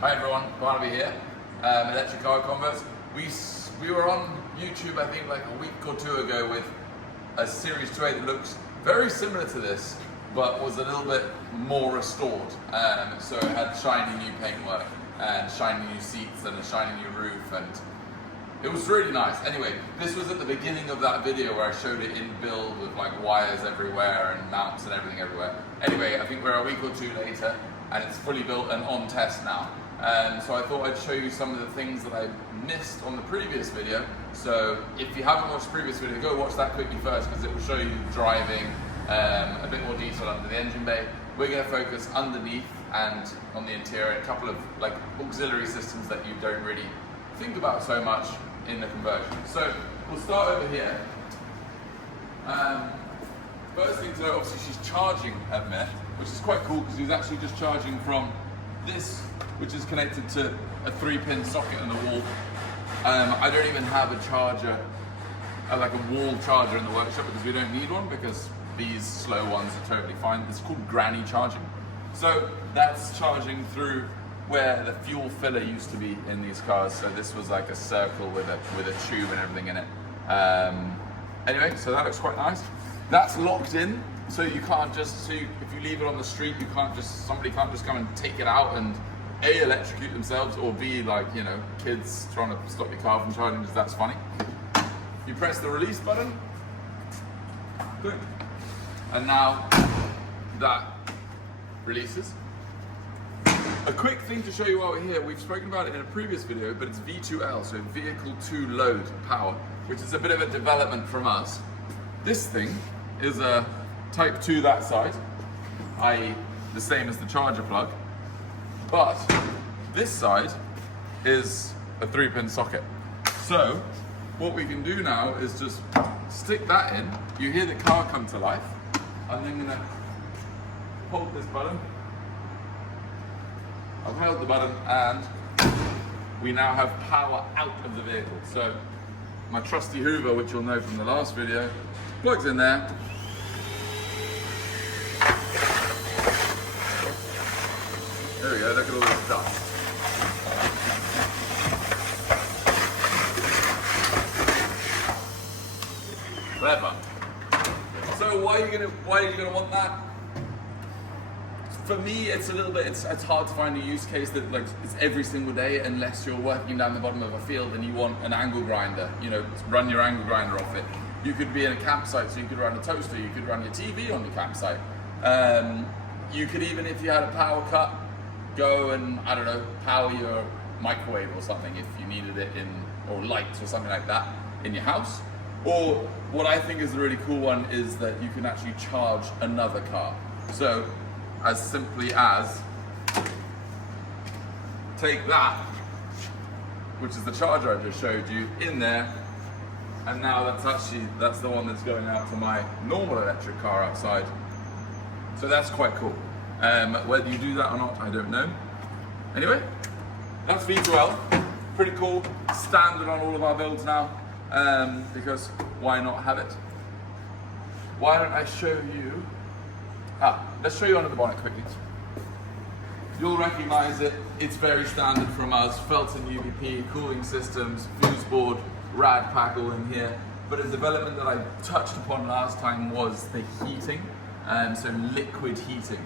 Hi everyone, Barnaby here, Electric Car Converts. We were on YouTube I think like a week or two ago with a Series 2A that looks very similar to this but was a little bit more restored. So it had shiny new paintwork and shiny new seats and a shiny new roof, and it was really nice. Anyway, this was at the beginning of that video where I showed it in build with like wires everywhere and mounts and everything everywhere. Anyway, I think we're a week or two later and it's fully built and on test now. So I thought I'd show you some of the things that I missed on the previous video. So if you haven't watched the previous video, go watch that quickly first because it will show you driving, a bit more detail under the engine bay. We're going to focus underneath and on the interior, a couple of like auxiliary systems that you don't really think about so much in the conversion. So we'll start over here. First thing to note, obviously she's charging at the minute, which is quite cool because she's actually just charging from this, which is connected to a 3-pin socket in the wall. I don't even have a charger, like a wall charger in the workshop because we don't need one because these slow ones are totally fine. It's called granny charging. So that's charging through where the fuel filler used to be in these cars. So this was like a circle with a tube and everything in it. Anyway, so that looks quite nice. That's locked in, so you can't just, if you leave it on the street, somebody can't just come and take it out and A, electrocute themselves, or B, like, you know, kids trying to stop your car from charging, because that's funny. You press the release button, click, and now that releases. A quick thing to show you while we're here, we've spoken about it in a previous video, but it's V2L, so vehicle to load power, which is a bit of a development from us. This thing is a type 2 that side, i.e. the same as the charger plug, but this side is a 3-pin socket. So what we can do now is just stick that in. You hear the car come to life. I'm then gonna hold this button. I've held the button and we now have power out of the vehicle. So my trusty Hoover, which you'll know from the last video, plugs in there. There we go, look at all this dust. Clever. So why are you gonna want that? For me, it's a little bit, it's hard to find a use case that like it's every single day unless you're working down the bottom of a field and you want an angle grinder, you know, run your angle grinder off it. You could be in a campsite, so you could run a toaster, you could run your TV on your campsite. You could even, if you had a power cut, go and, I don't know, power your microwave or something if you needed it or lights or something like that in your house. Or what I think is the really cool one is that you can actually charge another car. So, as simply as take that, which is the charger I just showed you, in there, and now that's the one that's going out to my normal electric car outside. So that's quite cool. Whether you do that or not, I don't know. Anyway, that's V2L. Pretty cool, standard on all of our builds now, because why not have it? Why don't I show you, let's show you under the bonnet quickly. You'll recognize it, it's very standard from us, Felton UVP, cooling systems, fuse board, rad pack all in here. But a development that I touched upon last time was the heating, so liquid heating,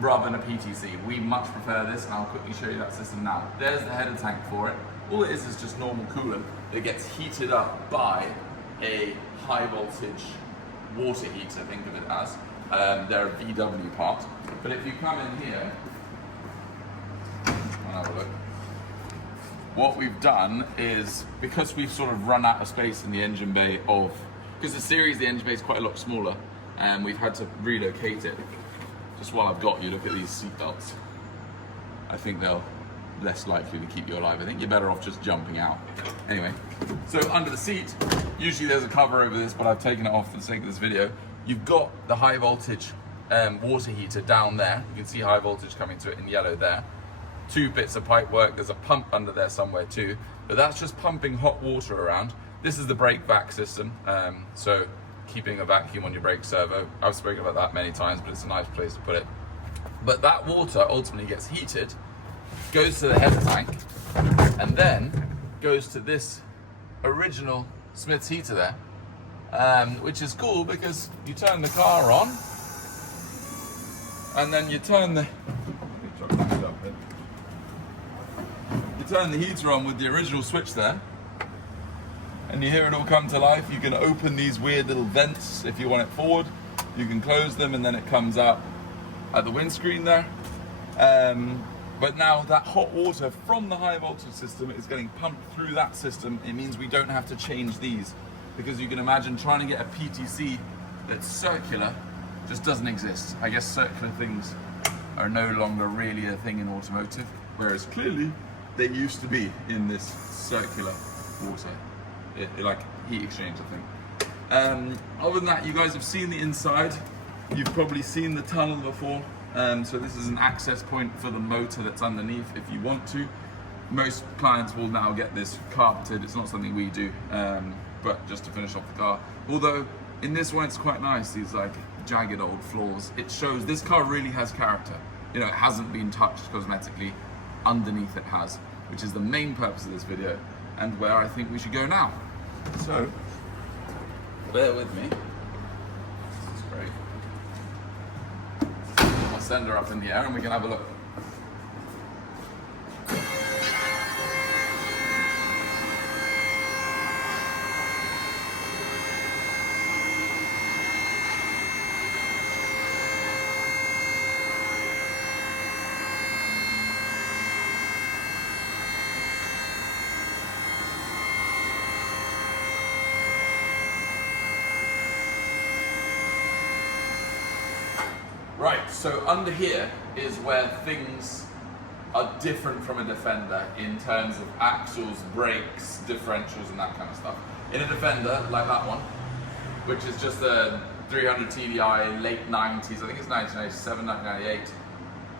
rather than a PTC. We much prefer this, and I'll quickly show you that system now. There's the header tank for it. All it is just normal coolant that gets heated up by a high voltage water heater, think of it as. They're a VW part. But if you come in here, I'll have a look. What we've done is, because we've sort of run out of space in the engine bay because the Series, the engine bay is quite a lot smaller, and we've had to relocate it. Just while I've got you, look at these seat belts. I think they're less likely to keep you alive. I think you're better off just jumping out. Anyway, so under the seat, usually there's a cover over this, but I've taken it off for the sake of this video. You've got the high voltage water heater down there. You can see high voltage coming to it in yellow there. 2 bits of pipe work. There's a pump under there somewhere too, but that's just pumping hot water around. This is the brake vac system, so keeping a vacuum on your brake servo. I've spoken about that many times, but it's a nice place to put it. But that water ultimately gets heated goes to the head tank, and then goes to this original Smith's heater there, which is cool because you turn the car on, and then you turn the heater on with the original switch there, and you hear it all come to life. You can open these weird little vents if you want it forward. You can close them, and then it comes out at the windscreen there. But now that hot water from the high voltage system is getting pumped through that system. It means we don't have to change these, because you can imagine trying to get a PTC that's circular just doesn't exist. I guess circular things are no longer really a thing in automotive, whereas clearly they used to be in this circular water, like heat exchange, I think. Other than that, you guys have seen the inside. You've probably seen the tunnel before. So this is an access point for the motor that's underneath if you want to. Most clients will now get this carpeted. It's not something we do, but just to finish off the car. Although in this one it's quite nice, these like jagged old floors. It shows this car really has character. You know, it hasn't been touched cosmetically. Underneath it has, which is the main purpose of this video, and where I think we should go now. So, bear with me. This is great. I'll send her up in the air and we can have a look. Right, so under here is where things are different from a Defender in terms of axles, brakes, differentials, and that kind of stuff. In a Defender, like that one, which is just a 300 TDI, late 90s, I think it's 1997, 1998,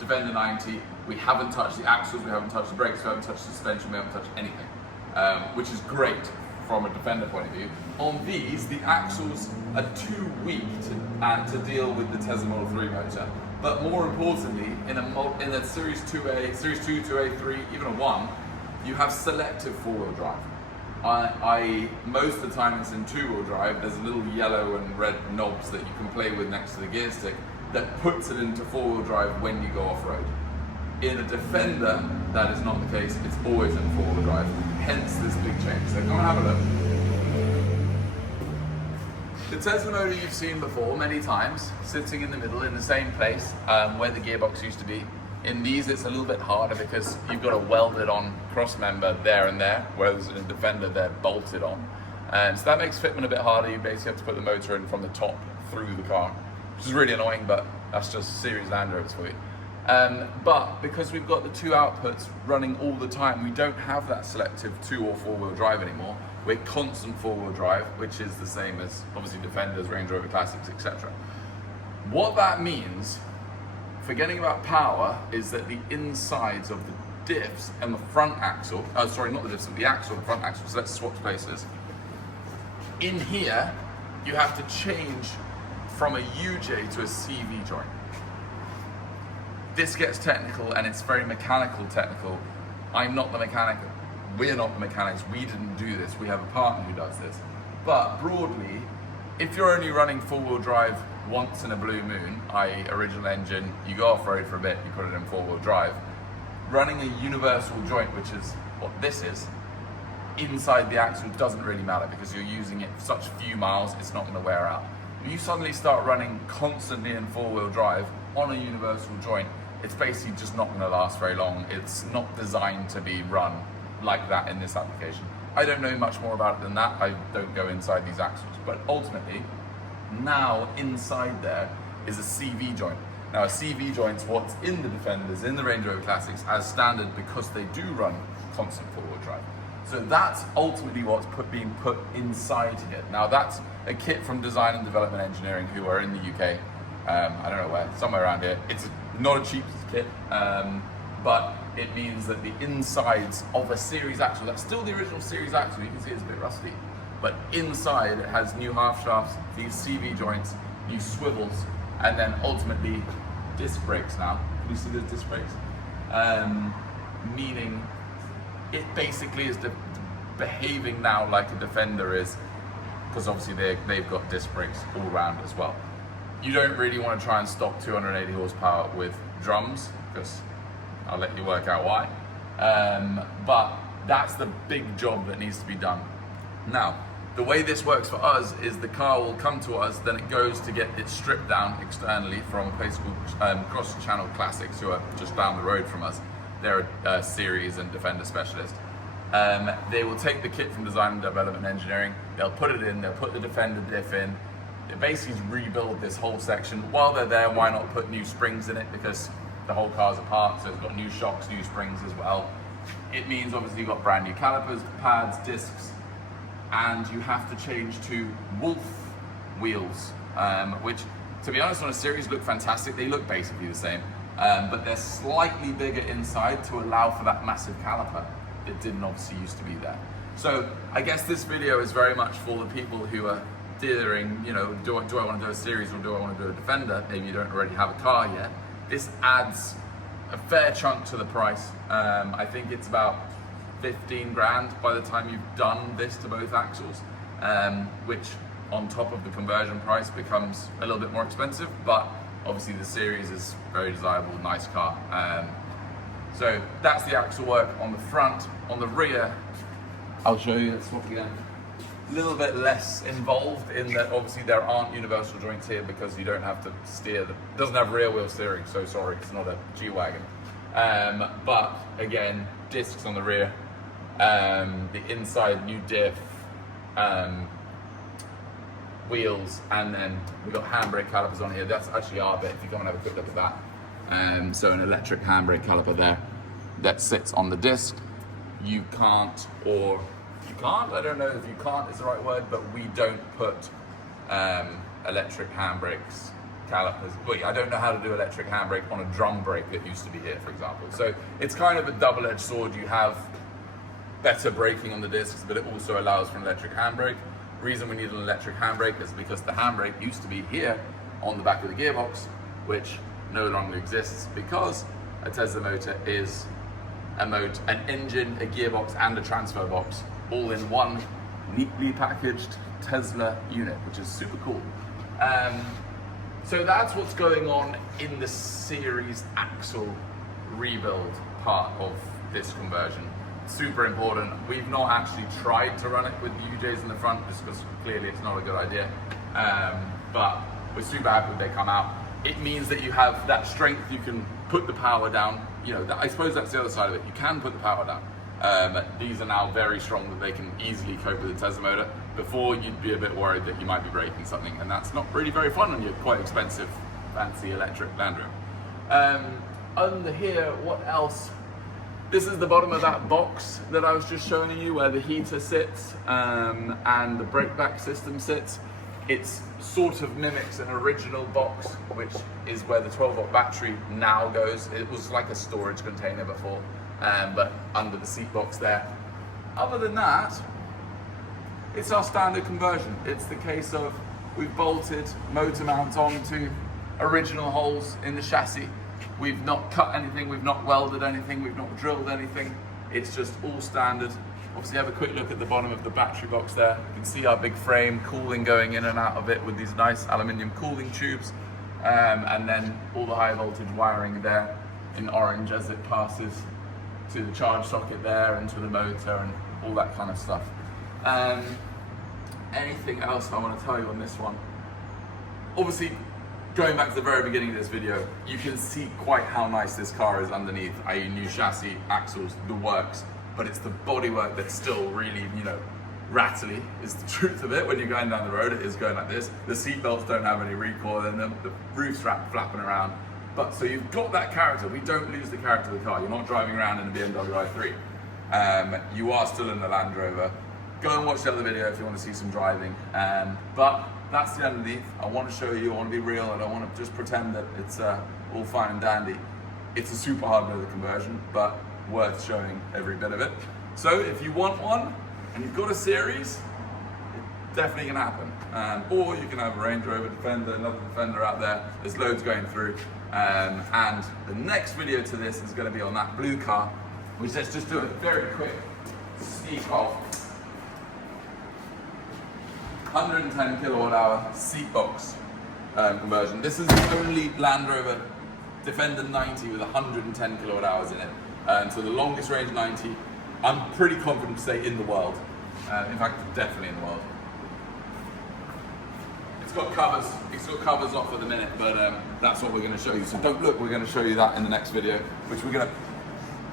Defender 90, we haven't touched the axles, we haven't touched the brakes, we haven't touched the suspension, we haven't touched anything, which is great from a Defender point of view. On these, the axles are too weak to deal with the Tesla Model 3 motor. But more importantly, in a Series 2A, Series 2, 2A, 3, even a 1, you have selective four-wheel drive. Most of the time it's in two-wheel drive. There's little yellow and red knobs that you can play with next to the gear stick that puts it into four-wheel drive when you go off-road. In a Defender, that is not the case. It's always in four-wheel drive. Hence this big change. So come and have a look. The Tesla motor you've seen before many times, sitting in the middle in the same place where the gearbox used to be. In these it's a little bit harder because you've got a welded on cross member there and there, whereas in the Defender they're bolted on. So that makes fitment a bit harder. You basically have to put the motor in from the top through the car, which is really annoying, but that's just series Land Rovers for you. But because we've got the two outputs running all the time, we don't have that selective two or four-wheel drive anymore. We're constant four-wheel drive, which is the same as obviously Defenders, Range Rover Classics, etc. What that means, forgetting about power, is that the insides of the diffs and the front axle, sorry, not the diffs, but the axle and the front axle, so let's swap places. In here, you have to change from a UJ to a CV joint. This gets technical and it's very mechanical technical. I'm not the mechanic. We're not the mechanics. We didn't do this. We have a partner who does this. But broadly, if you're only running four-wheel drive once in a blue moon, i.e. original engine, you go off-road for a bit, you put it in four-wheel drive, running a universal joint, which is what this is, inside the axle doesn't really matter because you're using it for such few miles, it's not going to wear out. When you suddenly start running constantly in four-wheel drive on a universal joint, it's basically just not going to last very long. It's not designed to be run like that in this application. I don't know much more about it than that. I don't go inside these axles, but ultimately, now inside there is a CV joint. Now a CV joint's what's in the Defenders, in the Range Rover Classics as standard because they do run constant four-wheel drive. So that's ultimately what's being put inside here. Now that's a kit from Design and Development Engineering who are in the UK. I don't know where, somewhere around here. It's not a cheap kit, but it means that the insides of a series axle, that's still the original series axle, you can see it's a bit rusty, but inside it has new half shafts, these CV joints, new swivels, and then ultimately disc brakes now. Can you see those disc brakes? meaning it basically is behaving now like a Defender is, because obviously they've got disc brakes all around as well. You don't really want to try and stop 280 horsepower with drums, because I'll let you work out why. But that's the big job that needs to be done. Now, the way this works for us is the car will come to us, then it goes to get it stripped down externally from a place called Cross Channel Classics, who are just down the road from us. They're a series and Defender specialist. They will take the kit from design and development engineering, they'll put it in, they'll put the Defender diff in, they basically rebuild this whole section. While they're there, why not put new springs in it, because the whole car's apart, so it's got new shocks, new springs as well. It means obviously you've got brand new calipers, pads, discs, and you have to change to Wolf wheels, which, to be honest, on a series look fantastic. They look basically the same, but they're slightly bigger inside to allow for that massive caliper that didn't obviously used to be there. So I guess this video is very much for the people who are dithering, you know, do I want to do a series or do I want to do a Defender? Maybe you don't already have a car yet. This adds a fair chunk to the price. I think it's about 15 grand by the time you've done this to both axles, which on top of the conversion price becomes a little bit more expensive, but obviously the series is very desirable, nice car. So that's the axle work on the front. On the rear, I'll show you, let's swap again. A little bit less involved in that obviously there aren't universal joints here because you don't have to steer, it doesn't have rear wheel steering, so sorry, it's not a G-Wagon. But again, discs on the rear, the inside new diff, wheels, and then we've got handbrake calipers on here. That's actually our bit, if you come and have a quick look at that. So an electric handbrake caliper there that sits on the disc. You can't, or you can't, I don't know if you can't is the right word, but we don't put electric handbrakes calipers. Wait, I don't know how to do electric handbrake on a drum brake that used to be here, for example. So it's kind of a double-edged sword. You have better braking on the discs, but it also allows for an electric handbrake. Reason we need an electric handbrake is because the handbrake used to be here on the back of the gearbox, which no longer exists because a Tesla motor is an engine, a gearbox, and a transfer box, all in one neatly packaged Tesla unit, which is super cool. So that's what's going on in the series axle rebuild part of this conversion. Super important. We've not actually tried to run it with the UJs in the front just because clearly it's not a good idea. But we're super happy they come out. It means that you have that strength, you can put the power down. You know, I suppose that's the other side of it. You can put the power down. These are now very strong that they can easily cope with the Tesla motor. Before, you'd be a bit worried that you might be breaking something, and that's not really very fun on your quite expensive, fancy electric Land Rover. Under here, what else? This is the bottom of that box that I was just showing you, where the heater sits and the brake back system sits. It sort of mimics an original box, which is where the 12-volt battery now goes. It was like a storage container before, but under the seat box there. Other than that, it's our standard conversion. It's the case of we've bolted motor mounts onto original holes in the chassis. We've not cut anything, we've not welded anything, we've not drilled anything. It's just all standard. Obviously have a quick look at the bottom of the battery box there. You can see our big frame, cooling going in and out of it with these nice aluminium cooling tubes. And then all the high voltage wiring there in orange as it passes to the charge socket there and to the motor and all that kind of stuff. Anything else I want to tell you on this one? Obviously, going back to the very beginning of this video, you can see quite how nice this car is underneath, i.e. new chassis, axles, the works, but it's the bodywork that's still really, you know, rattly is the truth of it. When you're going down the road, it is going like this. The seat belts don't have any recoil in them, the roof's flapping around. But so you've got that character. We don't lose the character of the car. You're not driving around in a BMW i3. You are still in the Land Rover. Go and watch the other video if you want to see some driving. But that's the underneath. I want to show you, I want to be real, I don't want to just pretend that it's all fine and dandy. It's a super hard bit of the conversion, but worth showing every bit of it. So if you want one, and you've got a series, it's definitely gonna happen. Or you can have a Range Rover Defender, another Defender out there. There's loads going through. And the next video to this is gonna be on that blue car, which let's just do a very quick sneak of 110 kilowatt hour seat box conversion. This is the only Land Rover Defender 90 with 110 kilowatt hours in it. So the longest range 90, I'm pretty confident to say in the world. In fact, definitely in the world. It's got covers off at the minute, but that's what we're going to show you. So don't look, we're going to show you that in the next video, which we're going to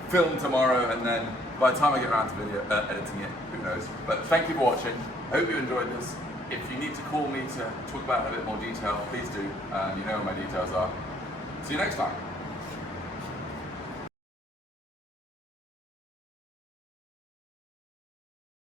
film tomorrow, and then by the time I get around to video editing it, who knows. But thank you for watching. I hope you enjoyed this. If you need to call me to talk about it in a bit more detail, please do. You know where my details are. See you next time.